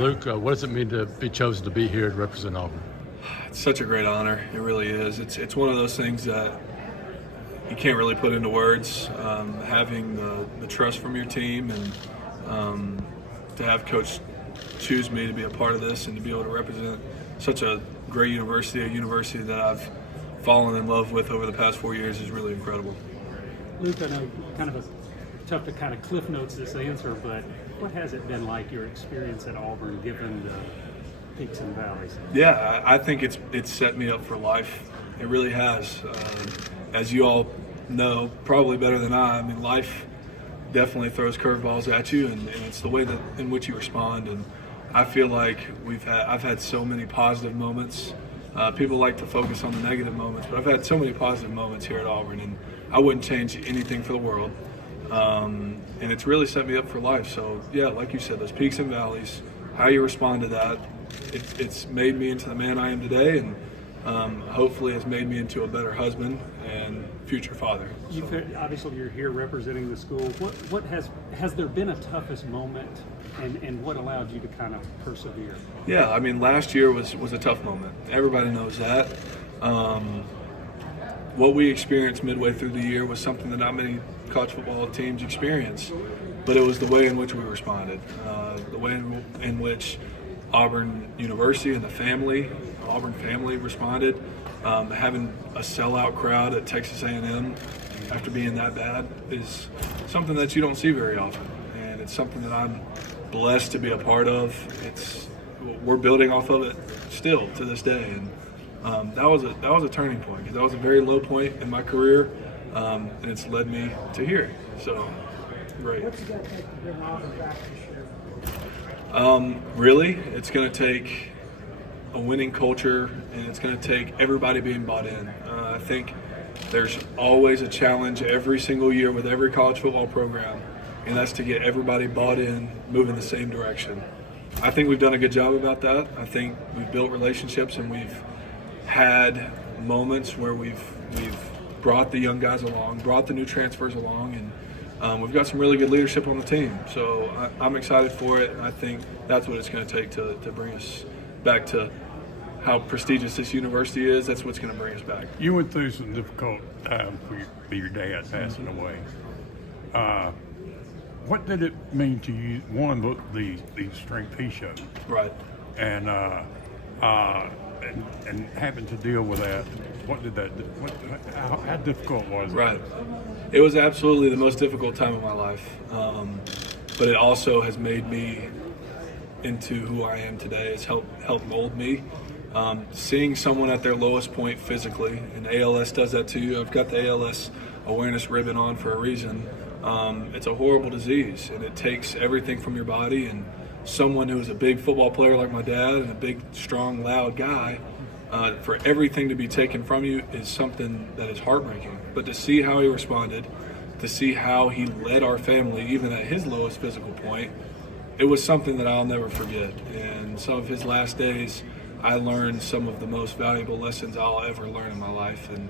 Luke, what does it mean to be chosen to be here and represent Auburn? It's such a great honor. It really is. It's one of those things that you can't really put into words. Having the trust from your team and to have Coach choose me to be a part of this and to be able to represent such a great university, a university that I've fallen in love with over the past 4 years is really incredible. Luke, I know kind of tough to kind of cliff notes this answer, but what has it been like, your experience at Auburn, given the peaks and valleys? Yeah, I think it's set me up for life. It really has. As you all know, probably better than I mean, life definitely throws curveballs at you, and it's the way that in which you respond. And I feel like I've had so many positive moments. People like to focus on the negative moments, but I've had so many positive moments here at Auburn, and I wouldn't change anything for the world. And it's really set me up for life. So yeah, like you said, those peaks and valleys, how you respond to that, it's made me into the man I am today, and hopefully has made me into a better husband and future father. Obviously, you're here representing the school. What has there been a toughest moment, and what allowed you to kind of persevere? Yeah, I mean, last year was a tough moment. Everybody knows that. What we experienced midway through the year was something that not many college football teams experience, but it was the way in which we responded, the way in which Auburn University and the Auburn family responded. Having a sellout crowd at Texas A&M after being that bad is something that you don't see very often, and it's something that I'm blessed to be a part of. We're building off of it still to this day, and that was a turning point, because that was a very low point in my career, and it's led me to here. So great. What's it going to take to bring Auburn back this year? Really, it's going to take a winning culture, and it's going to take everybody being bought in. I think there's always a challenge every single year with every college football program, and that's to get everybody bought in, moving the same direction. I think we've done a good job about that. I think we've built relationships, and we've had moments where we've brought the young guys along, brought the new transfers along, and we've got some really good leadership on the team. So I'm excited for it, and I think that's what it's going to take to bring us back to how prestigious this university is. That's what's going to bring us back. You went through some difficult times with your dad passing away. What did it mean to you? One, the strength he showed, Right. and having to deal with that. What did that do? How difficult was it? Right. It was absolutely the most difficult time of my life, but it also has made me into who I am today. It's helped mold me. Seeing someone at their lowest point physically, and ALS does that to you. I've got the ALS awareness ribbon on for a reason. It's a horrible disease, and it takes everything from your body. And someone who's a big football player like my dad and a big, strong, loud guy, for everything to be taken from you is something that is heartbreaking. But to see how he responded, to see how he led our family even at his lowest physical point, it was something that I'll never forget. And some of his last days, I learned some of the most valuable lessons I'll ever learn in my life, and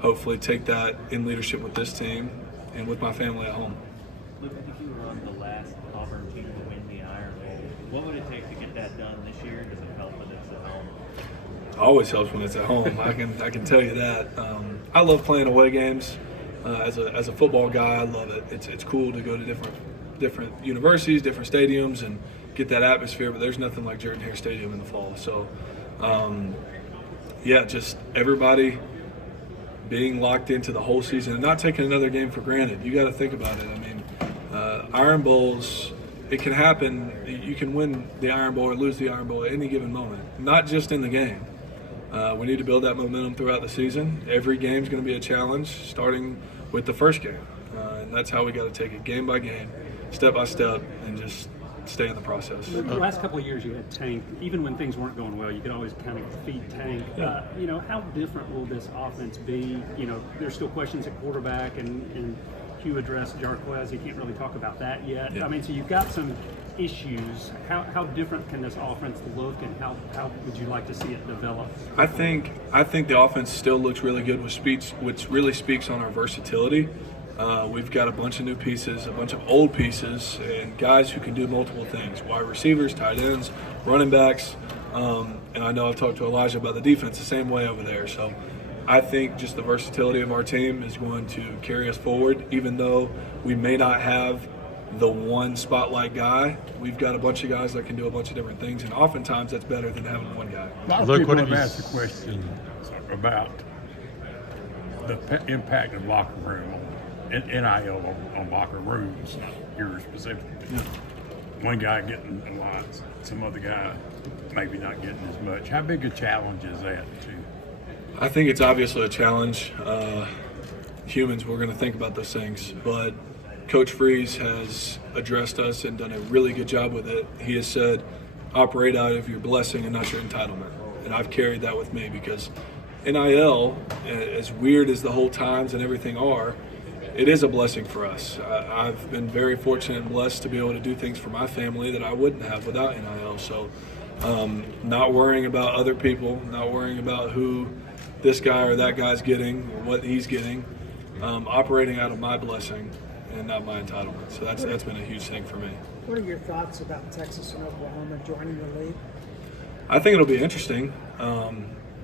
hopefully take that in leadership with this team and with my family at home. Luke, I think you were on the last Auburn team to win the Iron Bowl. What would it take to get that done this year? Does it help that it's at home? Always helps when it's at home. I can tell you that. I love playing away games. As a football guy, I love it. It's cool to go to different universities, different stadiums, and get that atmosphere. But there's nothing like Jordan-Hare Stadium in the fall. So, yeah, just everybody being locked into the whole season and not taking another game for granted. You got to think about it. I mean, Iron Bowls, it can happen. You can win the Iron Bowl or lose the Iron Bowl at any given moment, not just in the game. We need to build that momentum throughout the season. Every game is going to be a challenge, starting with the first game. And that's how we got to take it game by game, step by step, and just stay in the process. The last couple of years you had Tank. Even when things weren't going well, you could always kind of feed Tank. How different will this offense be? There's still questions at quarterback, and Hugh addressed Jarquez. He can't really talk about that yet. Yeah. I mean, so you've got some issues. How different can this offense look, and how would you like to see it develop? I think the offense still looks really good with speech, which really speaks on our versatility. We've got a bunch of new pieces, a bunch of old pieces, and guys who can do multiple things: wide receivers, tight ends, running backs. And I know I've talked to Elijah about the defense the same way over there. So I think just the versatility of our team is going to carry us forward. Even though we may not have the one spotlight guy, we've got a bunch of guys that can do a bunch of different things, and oftentimes that's better than having one guy. A lot of Look, people what have have you asked the question about the impact of locker room, on NIL on locker rooms, yours specifically. One guy getting a lot, some other guy maybe not getting as much. How big a challenge is that to you? I think it's obviously a challenge. Humans, we're going to think about those things, but Coach Freeze has addressed us and done a really good job with it. He has said, operate out of your blessing and not your entitlement. And I've carried that with me because NIL, as weird as the whole times and everything are, it is a blessing for us. I've been very fortunate and blessed to be able to do things for my family that I wouldn't have without NIL. So not worrying about other people, not worrying about who this guy or that guy's getting or what he's getting, operating out of my blessing and not my entitlement. So that's been a huge thing for me. What are your thoughts about Texas and Oklahoma joining the league? I think it'll be interesting.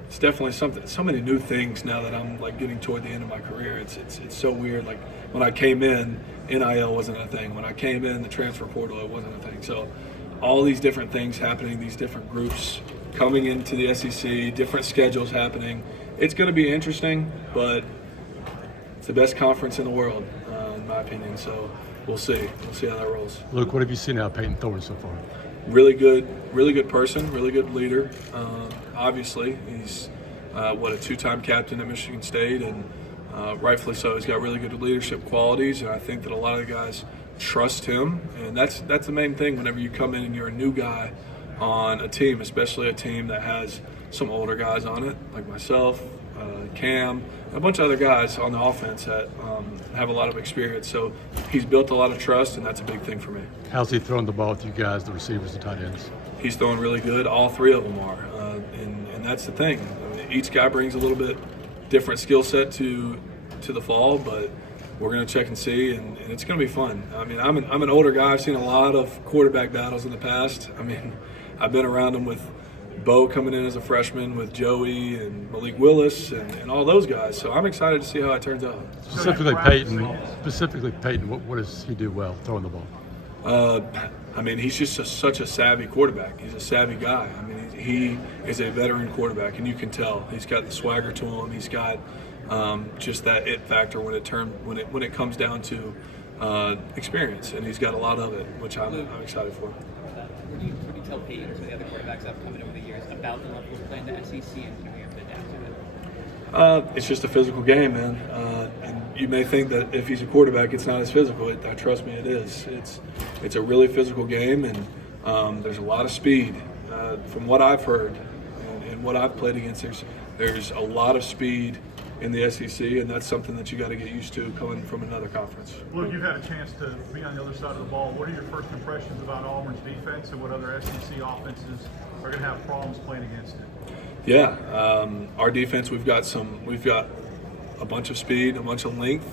It's definitely something. So many new things now that I'm like getting toward the end of my career. It's so weird. Like when I came in, NIL wasn't a thing. When I came in, the transfer portal, it wasn't a thing. So all these different things happening, these different groups coming into the SEC, different schedules happening. It's going to be interesting, but it's the best conference in the world, in my opinion. So we'll see. We'll see how that rolls. Luke, what have you seen out of Peyton Thorne so far? Really good person, really good leader. Obviously, he's a two-time captain at Michigan State, and rightfully so. He's got really good leadership qualities, and I think that a lot of the guys trust him, and that's the main thing. Whenever you come in and you're a new guy on a team, especially a team that has some older guys on it, like myself, Cam, a bunch of other guys on the offense that have a lot of experience. So he's built a lot of trust, and that's a big thing for me. How's he throwing the ball with you guys, the receivers and tight ends? He's throwing really good. All three of them are, and that's the thing. I mean, each guy brings a little bit different skill set to the fall, but we're going to check and see, and it's going to be fun. I mean, I'm an older guy. I've seen a lot of quarterback battles in the past. I mean, I've been around them with Bo coming in as a freshman, with Joey and Malik Willis and all those guys. So I'm excited to see how it turns out. Specifically Peyton, what does he do well throwing the ball? I mean, he's just such a savvy quarterback. He's a savvy guy. I mean, he is a veteran quarterback, and you can tell. He's got the swagger to him. He's got just that it factor when it comes down to experience, and he's got a lot of it, which I'm excited for. What do you tell Peyton or the other quarterbacks that have come in over the years about the level of play in the SEC and how you have to adapt to it? It's just a physical game, man. And you may think that if he's a quarterback, it's not as physical. Trust me, it is. It's a really physical game, and there's a lot of speed. From what I've heard and what I've played against, there's a lot of speed in the SEC, and that's something that you got to get used to coming from another conference. Well, you've had a chance to be on the other side of the ball. What are your first impressions about Auburn's defense and what other SEC offenses are going to have problems playing against it? Yeah, our defense, we've got a bunch of speed, a bunch of length.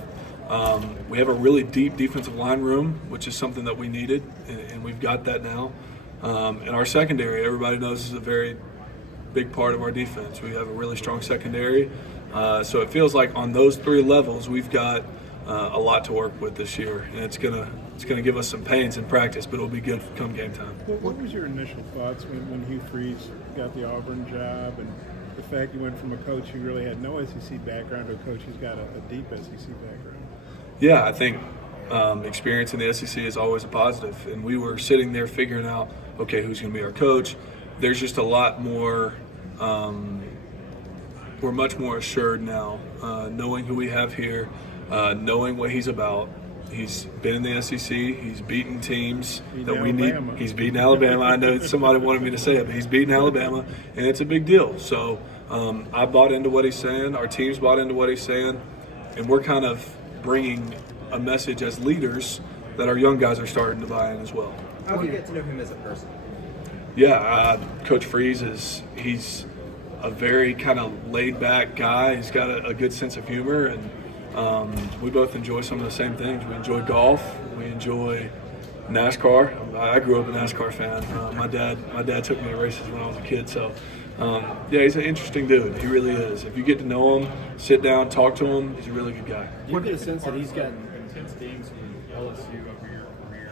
We have a really deep defensive line room, which is something that we needed, and we've got that now. And our secondary, everybody knows, is a very big part of our defense. We have a really strong secondary. So it feels like on those three levels, we've got a lot to work with this year, and it's gonna give us some pains in practice, but it'll be good come game time. What was your initial thoughts when Hugh Freeze got the Auburn job, and the fact you went from a coach who really had no SEC background to a coach who's got a deep SEC background? Yeah, I think experience in the SEC is always a positive, and we were sitting there figuring out, okay, who's going to be our coach. There's just a lot more. We're much more assured now, knowing who we have here, knowing what he's about. He's been in the SEC. He's beaten teams that we need. He's beaten Alabama. I know somebody wanted me to say it, but he's beaten Alabama, and it's a big deal. So I bought into what he's saying. Our team's bought into what he's saying, and we're kind of bringing a message as leaders that our young guys are starting to buy in as well. How do you get to know him as a person? Yeah, Coach Freeze he's a very kind of laid-back guy. He's got a good sense of humor, and We both enjoy some of the same things. We enjoy golf. We enjoy NASCAR. I grew up a NASCAR fan. My dad took me to races when I was a kid. So, yeah, he's an interesting dude. He really is. If you get to know him, sit down, talk to him, he's a really good guy. Do you get a sense that he's gotten intense games from LSU over your career?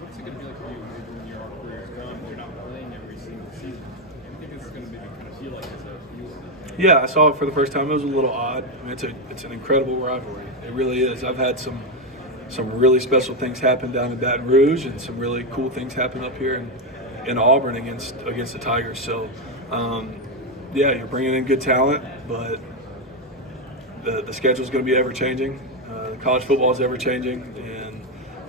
What's it going to be like for you when your career is done? You're not playing every single season. I think it's going to be kind of feel like as a viewer. Yeah, I saw it for the first time. It was a little odd. I mean, it's an incredible rivalry. It really is. I've had some really special things happen down in Baton Rouge, and some really cool things happen up here in Auburn against the Tigers. So, yeah, you're bringing in good talent, but the schedule's going to be ever changing. College football is ever changing, and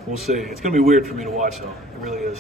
we'll see. It's going to be weird for me to watch, though. It really is.